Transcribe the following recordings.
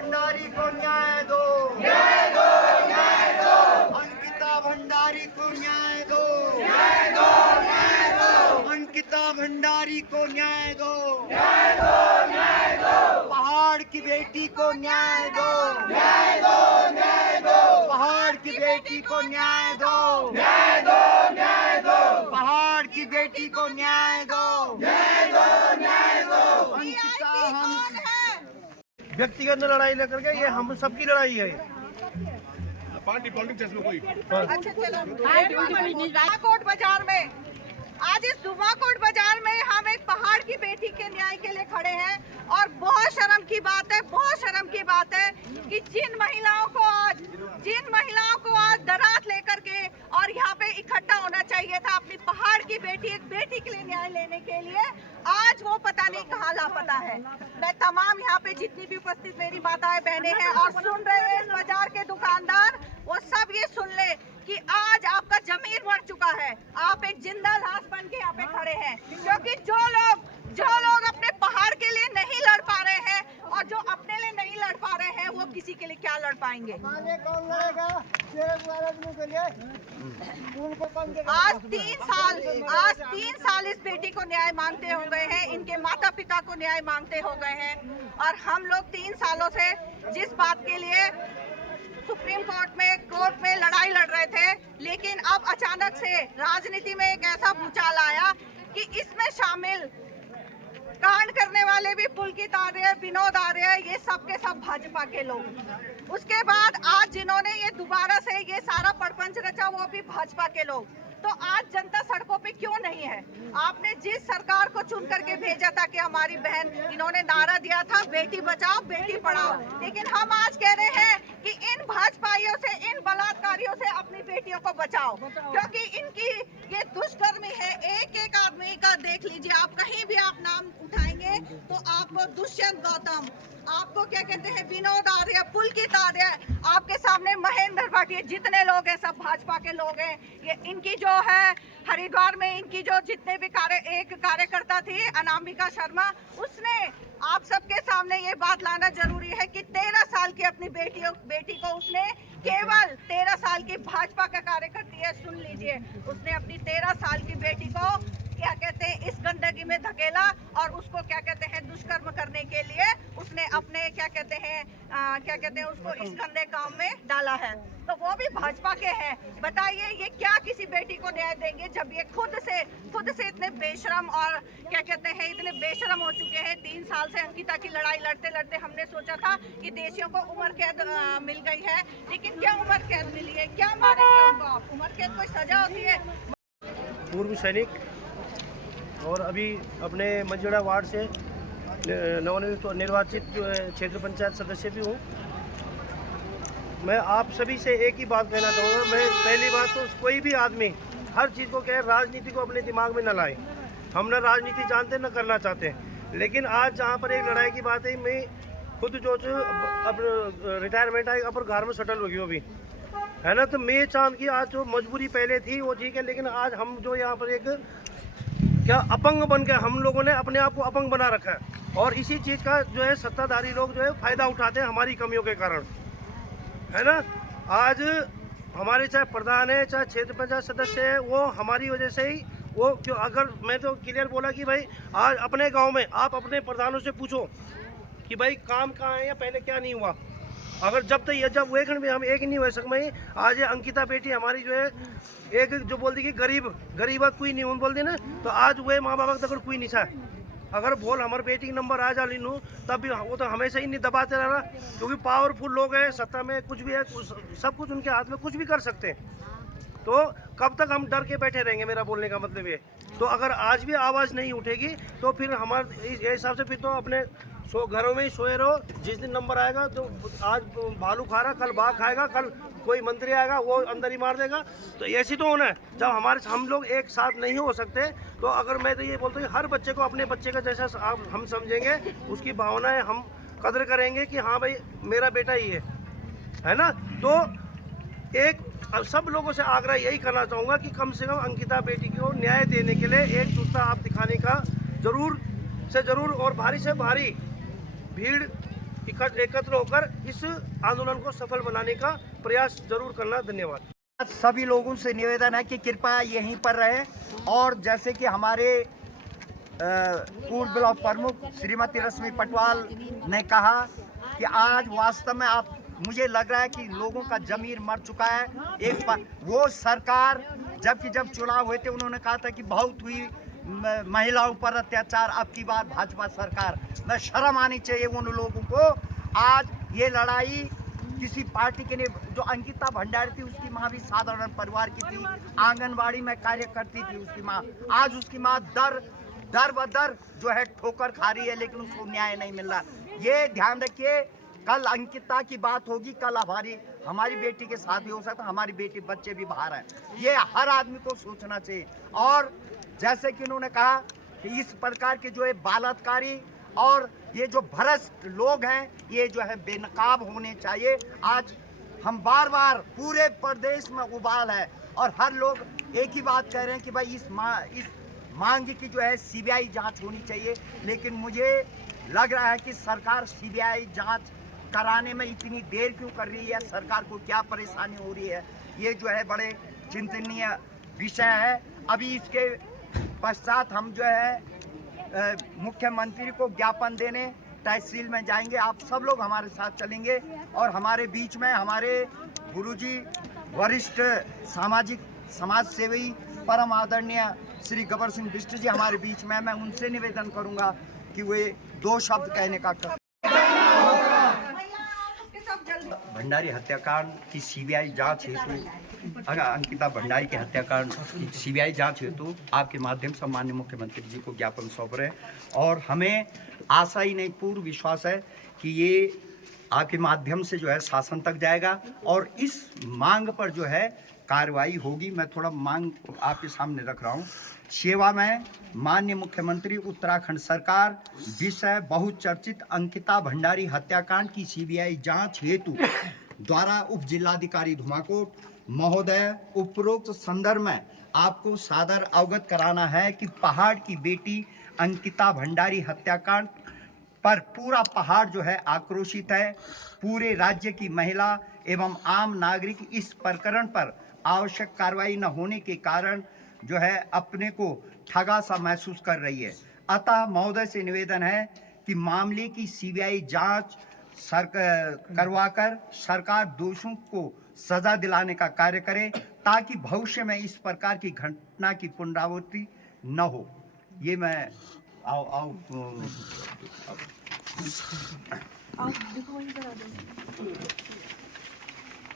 भंडारी को न्याय दो, न्याय दो, न्याय दो, अंकिता भंडारी को न्याय दो, न्याय दो, न्याय दो, अंकिता भंडारी को न्याय दो, न्याय दो, न्याय दो, पहाड़ की बेटी को न्याय दो, न्याय दो, न्याय दो, पहाड़ की बेटी को न्याय दो, न्याय दो, न्याय दो, पहाड़ की बेटी को न्याय दो, न्याय दो, न्याय दो। अंकिता हम व्यक्तिगत लड़ाई लेकर के ये हम सबकी लड़ाई है। पार्टी पॉलिटिक्स इसमें कोई अच्छा चलो दुमाकोट बाजार में आज इस दुमाकोट बाजार में हम एक पहाड़ की बेटी के न्याय के लिए खड़े हैं और बहुत शर्म की बात है, बहुत शर्म की बात है कि जिन महिलाओं को आज दरात लेकर के और यहाँ पे इकट्ठा होना चाहिए था अपनी पहाड़ की बेटी एक बेटी के लिए न्याय लेने के लिए, आज वो पता नहीं कहाँ लापता है। मैं तमाम यहाँ पे जितनी भी उपस्थित मेरी माताएं बहनें हैं और सुन रहे हैं इस बाजार के दुकानदार, वो सब ये सुन ले कि आज आपका जमीर मर चुका है। आप एक जिंदा लाश बन के यहाँ पे खड़े हैं, क्योंकि जो लोग अपने पहाड़ के लिए नहीं लड़ पा रहे हैं और जो अपने लिए नहीं लड़ पा रहे हैं, वो किसी के लिए क्या लड़ पाएंगे। आज 3 साल इस बेटी को न्याय मांगते हो गए हैं, इनके माता पिता को न्याय मांगते हो गए हैं और हम लोग 3 सालों से जिस बात के लिए सुप्रीम कोर्ट में लड़ाई लड़ रहे थे, लेकिन अब अचानक से राजनीति में एक ऐसा भूचाल आया कि इसमें शामिल कांड करने वाले भी पुलकित आर्य, विनोद आर्य, ये सब के सब भाजपा के लोग। उसके बाद आज जिन्होंने ये दोबारा से ये सारा प्रपंच रचा, वो भी भाजपा के लोग। तो आज जनता सड़कों पे क्यों नहीं है? आपने जिस सरकार को चुन करके भेजा था कि हमारी बहन, इन्होंने नारा दिया था बेटी बचाओ बेटी पढ़ाओ, लेकिन हम आज कह रहे हैं कि इन भाजपाइयों से, इन बलात्कारियों से अपनी बेटियों को बचाओ, क्योंकि इनकी ये दुष्कर्मी है। एक आदमी का देख लीजिए, आप कहीं भी आप नाम उठाएंगे तो आपको दुष्यंत गौतम, आपको क्या कहते हैं विनोद आर्य, पुलकित आर्य, आपके सामने महेंद्र भट्ट, ये जितने लोग हैं सब भाजपा के लोग हैं। ये इनकी जो है हरिद्वार में इनकी जो जितने भी एक कार्यकर्ता थी अनामिका शर्मा, उसने आप सबके सामने ये बात लाना जरूरी है कि 13 साल की अपनी बेटी को उसने केवल 13 साल की भाजपा का कार्यकर्ती है, सुन लीजिए, उसने अपनी 13 साल की बेटी को क्या कहते हैं इस गंदगी में धकेला और उसको क्या कहते हैं दुष्कर्म करने के लिए उसने अपने क्या कहते हैं उसको इस गंदे काम में डाला है। तो वो भी भाजपा के हैं। बताइए ये क्या किसी बेटी को न्याय देंगे जब ये खुद से इतने बेशरम और क्या कहते हैं इतने बेशरम हो चुके हैं। 3 साल से अंकिता की लड़ाई लड़ते लड़ते हमने सोचा था कि देशियों को उम्र कैद मिल गई है, लेकिन क्या उम्र कैद मिली है? क्या मारेंगे उनको आप? उम्र कैद कोई सजा होती है? पूर्व सैनिक और अभी अपने मझड़ा वार्ड से नवनिर्वाचित क्षेत्र पंचायत सदस्य भी हूँ। मैं आप सभी से एक ही बात कहना चाहूँगा। मैं पहली बात तो कोई भी आदमी हर चीज़ को कहे, राजनीति को अपने दिमाग में न लाए। हम न राजनीति जानते न करना चाहते, लेकिन आज जहाँ पर एक लड़ाई की बात है, मैं खुद जो अब रिटायरमेंट आई अब घर में सेटल हो गई अभी, है ना। तो मैं चांद की आज जो मजबूरी पहले थी वो ठीक है, लेकिन आज हम जो यहाँ पर एक क्या अपंग बन के हम लोगों ने अपने आप को अपंग बना रखा है और इसी चीज़ का जो है सत्ताधारी लोग जो है फ़ायदा उठाते हैं हमारी कमियों के कारण, है ना। आज हमारे चाहे प्रधान है चाहे क्षेत्र पंचायत सदस्य है, वो हमारी वजह से ही वो क्यों, अगर मैं तो क्लियर बोला कि भाई आज अपने गांव में आप अपने प्रधानों से पूछो कि भाई काम कहाँ है या पहले क्या नहीं हुआ। अगर जब वो एक भी हम एक ही नहीं हो सकते। आज ये अंकिता बेटी हमारी जो है एक जो बोलती कि गरीब कोई नहीं बोल दी ना, तो आज वह माँ बाप तक कोई नहीं था। अगर बोल हमारे बेटी की नंबर आ जा लीनू तब भी वो तो हमेशा ही नहीं दबाते रहा, क्योंकि पावरफुल लोग हैं, सत्ता में कुछ भी है, सब कुछ उनके हाथ में, कुछ भी कर सकते हैं। तो कब तक हम डर के बैठे रहेंगे? मेरा बोलने का मतलब ये। तो अगर आज भी आवाज़ नहीं उठेगी तो फिर हमारे हिसाब से फिर तो अपने घरों में ही सोए रहो। जिस दिन नंबर आएगा तो आज भालू खा रहा, कल बाघ खाएगा, कल कोई मंत्री आएगा वो अंदर ही मार देगा। तो ऐसी तो होना है। जब हम लोग एक साथ नहीं हो सकते, तो अगर मैं तो ये बोलता हूँ हर बच्चे को अपने बच्चे का जैसा हम समझेंगे, उसकी भावनाएं हम कदर करेंगे कि हाँ भाई मेरा बेटा ही है ना। तो एक सब लोगों से आग्रह यही करना चाहूँगा कि कम से कम अंकिता बेटी को न्याय देने के लिए एकजुटता आप दिखाने का ज़रूर और भारी से भारी भीड़ एकत्र होकर इस आंदोलन को सफल बनाने का प्रयास जरूर करना। धन्यवाद। सभी लोगों से निवेदन है कि कृपया यहीं पर रहे और जैसे कि हमारे पूर्व ब्लॉक प्रमुख श्रीमती रश्मि पटवाल ने कहा कि आज वास्तव में आप मुझे लग रहा है कि लोगों का जमीर मर चुका है। वो सरकार जब चुनाव हुए थे उन्होंने कहा था कि बहुत हुई महिलाओं पर अत्याचार, अब की बार भाजपा सरकार में शर्म आनी चाहिए उन लोगों को। आज ये लड़ाई किसी पार्टी के लिए, जो अंकिता भंडारी थी उसकी माँ भी साधारण परिवार की थी, आंगनबाड़ी में कार्य करती थी उसकी माँ, आज उसकी माँ दर बदर जो है ठोकर खा रही है, लेकिन उसको न्याय नहीं मिल रहा। ये ध्यान रखिए, कल अंकिता की बात होगी, कल हमारी बेटी के साथ भी हो सकता है, हमारी बेटी बच्चे भी बाहर हैं। ये हर आदमी को सोचना चाहिए। और जैसे कि उन्होंने कहा कि इस प्रकार के जो है बलात्कारी और ये जो भ्रष्ट लोग हैं ये जो है बेनकाब होने चाहिए। आज हम बार बार पूरे प्रदेश में उबाल है और हर लोग एक ही बात कह रहे हैं कि भाई इस मांग की जो है सीबीआई जांच होनी चाहिए, लेकिन मुझे लग रहा है कि सरकार सीबीआई जांच कराने में इतनी देर क्यों कर रही है, सरकार को क्या परेशानी हो रही है, ये जो है बड़े चिंतनीय विषय है। अभी इसके पश्चात हम जो है मुख्यमंत्री को ज्ञापन देने तहसील में जाएंगे। आप सब लोग हमारे साथ चलेंगे और हमारे बीच में हमारे गुरुजी वरिष्ठ सामाजिक समाज सेवी परम आदरणीय श्री गबर सिंह बिष्ट जी हमारे बीच में, मैं उनसे निवेदन करूंगा कि वे 2 शब्द कहने का भंडारी हत्याकांड की सीबीआई जांच हेतु, अगर अंकिता भंडारी के हत्याकांड की सीबीआई जांच हेतु आपके माध्यम से माननीय मुख्यमंत्री जी को ज्ञापन सौंप रहे हैं और हमें आशा ही नहीं पूर्ण विश्वास है कि ये आपके माध्यम से जो है शासन तक जाएगा और इस मांग पर जो है कार्रवाई होगी। मैं थोड़ा मांग आपके सामने रख रहा हूँ। सेवा में माननीय मुख्यमंत्री उत्तराखंड सरकार विषय बहुचर्चित अंकिता भंडारी हत्याकांड की सीबीआई जांच हेतु द्वारा उप जिलाधिकारी धुमाकोट महोदय उपरोक्त संदर्भ में आपको सादर अवगत कराना है कि पहाड़ की बेटी अंकिता भंडारी हत्याकांड पर पूरा पहाड़ जो है आक्रोशित है। पूरे राज्य की महिला एवं आम नागरिक इस प्रकरण पर आवश्यक कार्रवाई न होने के कारण जो है अपने को ठगा सा महसूस कर रही है। अतः महोदय से निवेदन है कि मामले की सीबीआई जांच करवाकर सरकार दोषियों को सजा दिलाने का कार्य करे ताकि भविष्य में इस प्रकार की घटना की पुनरावृत्ति न हो। ये मैं आओ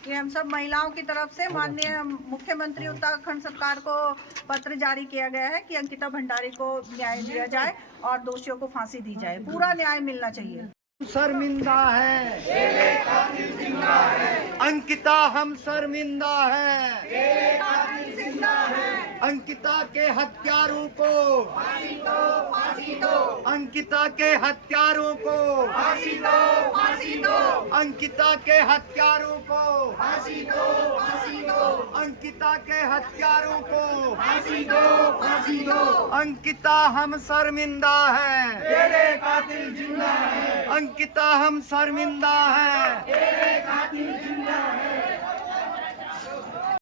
ये हम सब महिलाओं की तरफ से माननीय मुख्यमंत्री उत्तराखंड सरकार को पत्र जारी किया गया है कि अंकिता भंडारी को न्याय दिया जाए और दोषियों को फांसी दी जाए। पूरा न्याय मिलना चाहिए। शर्मिंदा है, अंकिता हम शर्मिंदा है, अंकिता के हत्यारों को फांसी दो, फांसी दो, अंकिता के हत्यारों को फांसी दो, फांसी दो, अंकिता के हत्यारों को फांसी दो, फांसी दो, अंकिता के हत्यारों को फांसी दो, फांसी दो, अंकिता हम शर्मिंदा है, तेरे कातिल जिंदा है, अंकिता हम शर्मिंदा है, तेरे कातिल जिंदा है।